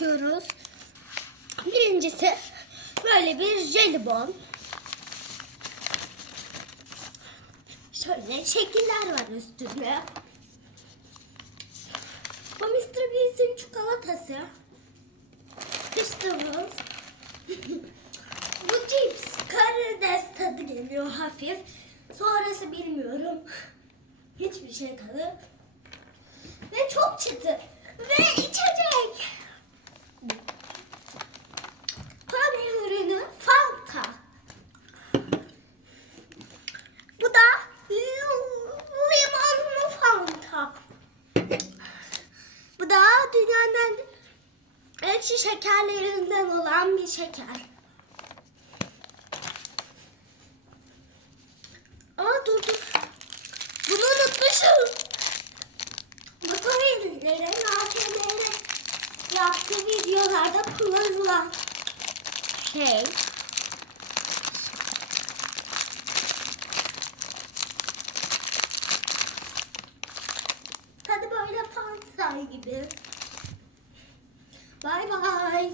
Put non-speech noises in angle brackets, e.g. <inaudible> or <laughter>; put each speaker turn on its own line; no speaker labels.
tanıtıyoruz. Birincisi böyle bir jelibon. Şöyle şekiller var üstünde. Bu Mr. Beast'in çikolatası. Fıstığımız. <laughs> Bu cips karides tadı geliyor hafif. Sonrası bilmiyorum. Hiçbir şey tadı. Ve çok çıtır. Ve içecek. Da dünyanın ekşi şekerlerinden olan bir şeker. Aa dur dur. Bunu unutmuşum. Ürünlerin ATM'de yaptığı videolarda kullanılan şey. Gibi. Bay bay.